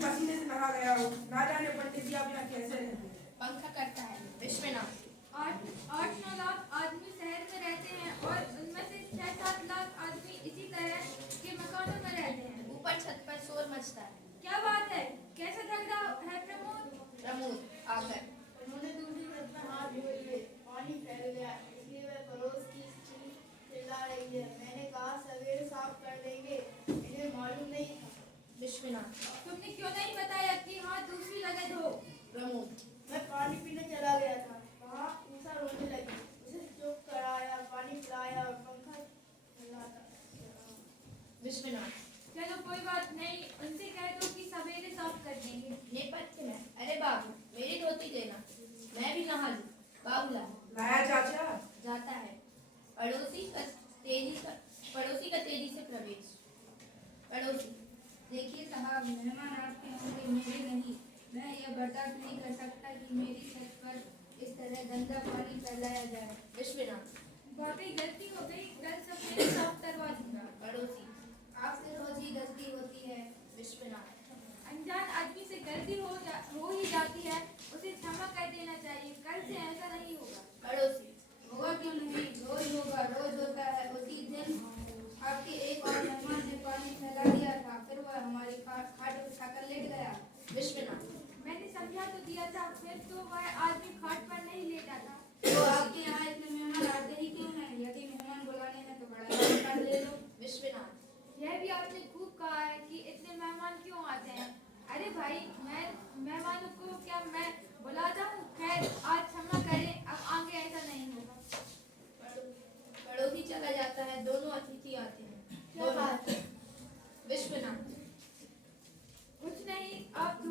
पसीने से नहा गया हो। ना जाने पंडित जी आप यहाँ कैसे रहते हैं। पंखा करता है विश्वनाथ। 8-9 लाख आदमी शहर में रहते हैं और उनमें से 6-7 लाख आदमी इसी तरह के मकानों में रहते हैं। ऊपर छत पर शोर मचता है। क्या बात है, कैसा झगड़ा है प्रमोद? प्रमोद आकर उन्होंने दूसरी छत में हाथ धो लिए, पानी फैल गया, इसलिए वह पड़ोस की स्त्री चिल्ला रही है। मैंने कहा सवेरे साफ कर देंगे, इन्हें मालूम नहीं था। विश्वनाथ। तुमने क्यों नहीं बताया कि हाथ दूसरी जगह धो? प्रमोद। मैं पानी पीने चला गया था, वहाँ ऊषा रोने लगी, उसे चुप कराया, पानी पिलाया और पंखा चलाता। विश्वनाथ। चलो कोई बात नहीं, उनसे कह दो कि सवेरे साफ कर देंगे। नेपथ्य में अरे बाबू मेरी धोती देना, मैं भी नहा लूं। बाबूलाल लाया चाचा। जाता है। पड़ोसी का तेजी से प्रवेश। पड़ोसी। देखिए साहब, मेहमान आपके होंगे, मेरे नहीं। मैं यह बर्दाश्त नहीं कर सकता कि मेरी छत पर इस तरह गंदा पानी फैलाया जाए। विश्वनाथ। वाकई गलती हो गई, कल सवेरे साफ करवा दूंगा। पड़ोसी। आपसे रोज ही गलती होती है। विश्वनाथ। अनजान आदमी से गलती हो ही जाती है, उसे क्षमा कर देना चाहिए। कल से ऐसा नहीं होगा। पड़ोसी। होगा क्यों नहीं, रोज होगा, रोज होता है। उसी दिन आपके एक और मेहमान ने पानी फैला दिया था, फिर वह हमारी खाट उठाकर लेट गया। विश्वनाथ। मैंने समझा तो दिया था, फिर तो वह आदमी खाट पर नहीं लेटा था। तो आपके यहाँ इतने मेहमान आते ही क्यों हैं? यदि मेहमान बुलाने हैं तो बड़ा कर ले लो। विश्वनाथ। यह भी आपने खूब कहा है कि इतने मेहमान क्यों आते हैं। अरे भाई, मैं मेहमानों को क्या मैं बुलाता हूँ? खैर, आज क्षमा करें, अब आगे ऐसा नहीं होगा। पड़ोसी चला जाता है, दोनों अतिथि आते हैं। क्या बात है? विश्वनाथ। कुछ नहीं, आप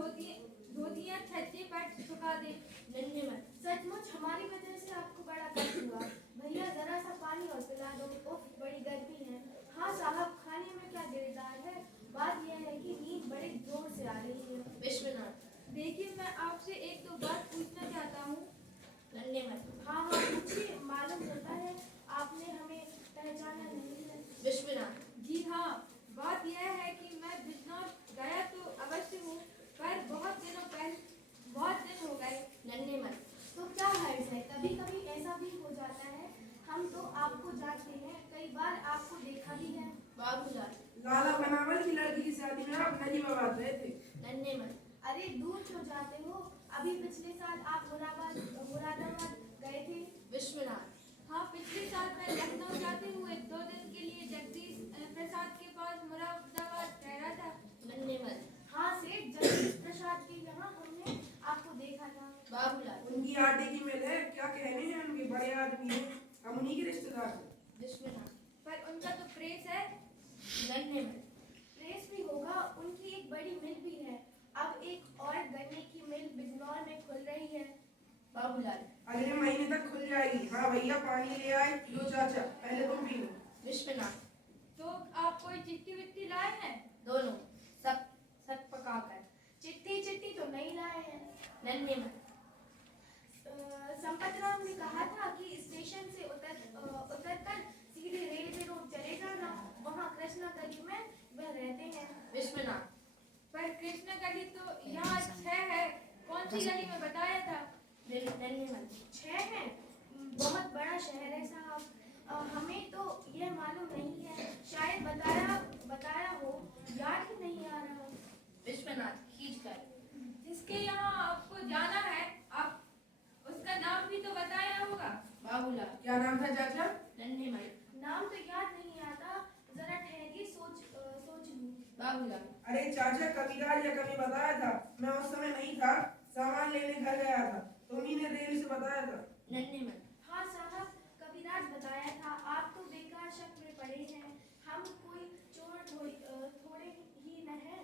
धोतियाँ छज्जे पर सुखा दें। धन्यवाद। सचमुच हमारी वजह से आपको बड़ा कष्ट हुआ। भैया जरा सा पानी और पिला दो। उफ, बड़ी गर्मी है। हाँ साहब, खाने में क्या गिरदार है? बात यह है कि नींद बड़े जोर से आ रही है। विश्वनाथ। देखिए, मैं आपसे एक दो बात पूछना चाहता हूँ। धन्यवाद। हाँ हाँ पूछिए, मालूम होता है आपने हमें पहचाना नहीं है। विश्वनाथ। जी हाँ, बात यह है कि मैं बिजनौर गया तो अवश्य हूँ, पर बहुत दिन हो गए। धन्यवाद। तो क्या हर्ज है, कभी कभी ऐसा भी हो जाता है। हम तो आपको जानते हैं, कई बार आपको देखा भी है। बाबूलाल। लाला बनावल की लड़की की शादी में आप नजीबाबाद गए थे। धन्यवाद। अरे दूर क्यों जाते हो? अभी पिछले साल आप मुरादाबाद गए थे। विश्वनाथ। हाँ, पिछले साल मैं लखनऊ जाते हुए 2 दिन के लिए जगदीश प्रसाद के पास मुरादाबाद ठहरा था। धन्यवाद। हाँ सेठ जगदीश प्रसाद के यहाँ हमने आपको देखा था। बाबूलाल। उनकी आटे की मिल है, क्या कहने हैं, उनके बड़े आदमी हैं, हम उन्हीं के रिश्तेदार हैं। विश्वनाथ। पर उनका तो प्रेस है। धन्यवाद। प्रेस भी होगा, उनकी एक बड़ी मिल भी है। अब एक और गन्ने की मिल बिजनौर में खुल रही है। बाबूलाल। अगले महीने तक खुल जाएगी। हाँ भैया, पानी ले आए। लो चाचा, पहले तुम पी लो। विश्वनाथ। तो आप कोई चिट्ठी विट्ठी लाए हैं? दोनों सब पकाकर। चिट्ठी तो नहीं लाए हैं। धन्यवाद। संपतराम ने कहा था कि स्टेशन से उतरकर सीधे रेलवे रोड चले जाना, वहाँ कृष्णा गली में वह रहते हैं। विश्वनाथ। पर कृष्णा गली तो यहाँ 6 है, कौन सी गली में बताया था? धन्यवाद। 6 है, बहुत बड़ा शहर है साहब। हमें तो यह मालूम नहीं है, शायद बताया हो, याद ही नहीं आ रहा। विश्वनाथ खींचकर। जिसके यहाँ आपको जाना है, आप उसका नाम भी तो बताया होगा। बाबूलाल। क्या नाम था चाचा? धन्यवाद। नाम तो याद नहीं आता, जरा ठहरिए, सोच लूं। बाबूलाल। अरे चाचा, कबीराज या कभी बताया था, मैं उस समय नहीं था, सामान लेने घर गया था, तुम्ही ने रेल से बताया था। धन्यवाद। हाँ साहब, कबीराज बताया था। आप तो बेकार शक में पड़े हैं, हम कोई चोर थोड़े ही न है।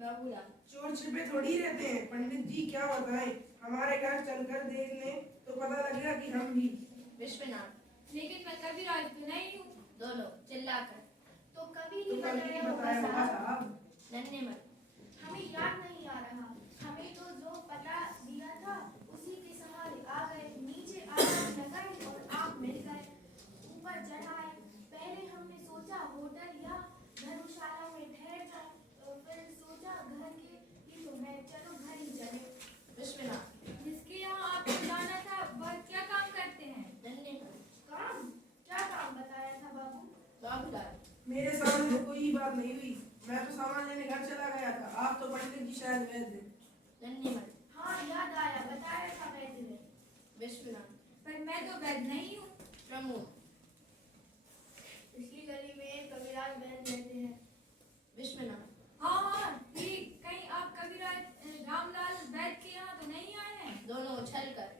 बाबूलाल। चोर छिपे थोड़ी रहते हैं पंडित जी, क्या बताएं, हमारे घर चलकर देख लें तो पता लगेगा कि हम भी। विश्वनाथ। लेकिन मैं कबीराज तो नहीं हूँ। दोनों चिल्लाकर। तो कभी तो ही कभी नहीं बताया होगा बताया होगा साहब। साहब। धन्यवाद। हमें याद नहीं आ रहा, हमें तो जो पता दिया था उसी के सहारे आ गए। नीचे आकर लगाए और आप मिल गए, ऊपर चढ़ाए। पहले हमने सोचा होटल या धर्मशाला में ठहर जाए, फिर सोचा घर के आप तो पढ़ते कि शायद वैद्य हैं। धन्यवाद। हाँ याद आया, बताया था वैद्य ने। विश्वनाथ। पर मैं तो वैद्य नहीं हूँ। प्रमोद। पिछली गली में कविराज वैद्य रहते हैं। विश्वनाथ। हाँ हाँ ठीक, कहीं आप कविराज रामलाल वैद्य के यहाँ तो नहीं आए हैं? दोनों उछल कर।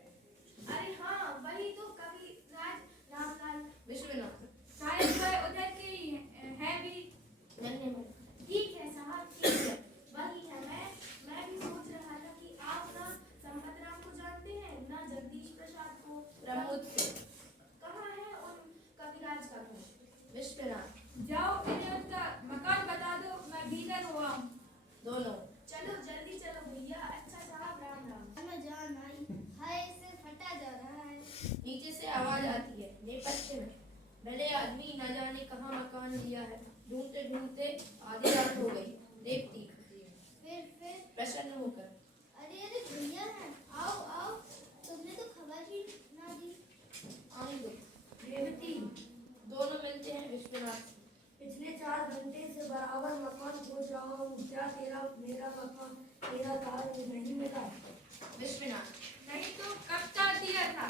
अरे हाँ, वही तो कविराज रामलाल। विश्वनाथ। शायद वह उधर के ही है भी। धन्यवाद। ठीक है साहब, ठीक है, वही है। मैं भी सोच रहा था कि आप ना संपत राम को जानते हैं, ना जगदीश प्रसाद को। प्रमोद। कहाँ है उन कविराज का घर? विश्वनाथ। जाओ इन्हें उनका मकान बता दो, मैं भीतर हुआ हूँ। दोनों। चलो जल्दी चलो भैया। अच्छा साहब, राम राम। मैं जान आई, हाय से फटा जा रहा है। नीचे से आवाज आती है। नेपथ्य में भले आदमी न जाने कहाँ मकान लिया है। ढूंढते ढूंढते आधी रात हो गई। देखती फिर प्रसन्न होकर। अरे अरे भैया हैं, आओ आओ, तुमने तो खबर ही ना दी। आंगो। रेवती, दोनों मिलते हैं। विश्वनाथ। पिछले 4 घंटे से बराबर मकान खोज रहा हूँ। क्या मेरा मकान तेरा तार नहीं मिला? विश्वनाथ। नहीं तो कब का दिया था?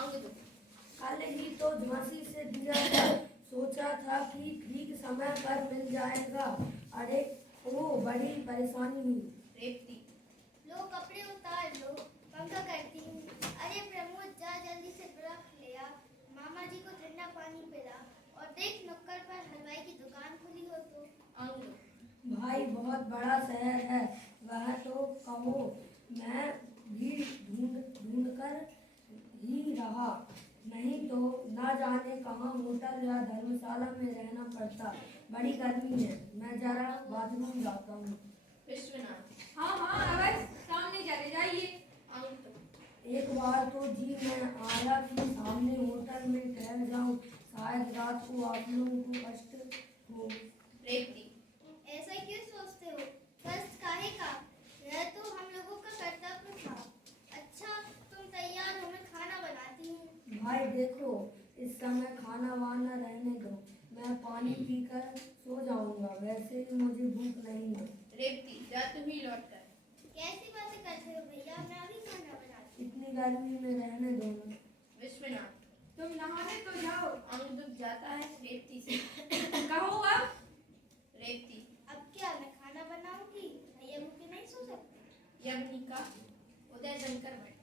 आंगो। कल ही तो झांसी से दिया था। सोचा था कि ठीक समय पर मिल जाएगा। अरे ओ, बड़ी परेशानी हुई। रेवती। लो कपड़े उतार लो, पंखा करती हूँ। अरे प्रमोद, जा जल्दी से बर्फ ले आ, मामा जी को ठंडा पानी पिला, और देख नुक्कड़ पर हलवाई की दुकान खुली हो तो। आंगो। भाई बहुत बड़ा शहर है, वह तो कहो। मैं भी ढूंढ कर ही रहा, नहीं तो ना जाने कहाँ होटल या धर्मशाला में रहना पड़ता। बड़ी गर्मी है, मैं जरा बाथरूम जाता हूँ। विश्वनाथ। हाँ हाँ अवश्य, सामने चले जाइए। आंगो। एक बार तो जी मैं आया कि सामने होटल में ठहर जाऊं, शायद रात को आप लोगों को कष्ट हो। रेवती। ऐसा क्यों सोचते हो? कष्ट काहे का? यह तो हम लोगों का कर्तव्य था। अच्छा तुम तैयार हो, मैं खाना बनाती हूँ। भाई देखो, इस समय खाना वाना रहने दो, मैं पानी पीकर सो जाऊंगा। वैसे भी मुझे भूख नहीं है। रेवती। जा तुम ही लौट कर। कैसी बातें करते हो भैया, मैं अभी खाना बनाती हूँ। इतनी गर्मी में रहने दो ना। विश्वनाथ। तुम नहाने तो जाओ। आंगो जाता है रेवती से। कहो अब। रेवती। अब क्या मैं खाना बनाऊंगी? भैया भूखे नहीं सो सकते। यवनिका। उदय शंकर भट्ट।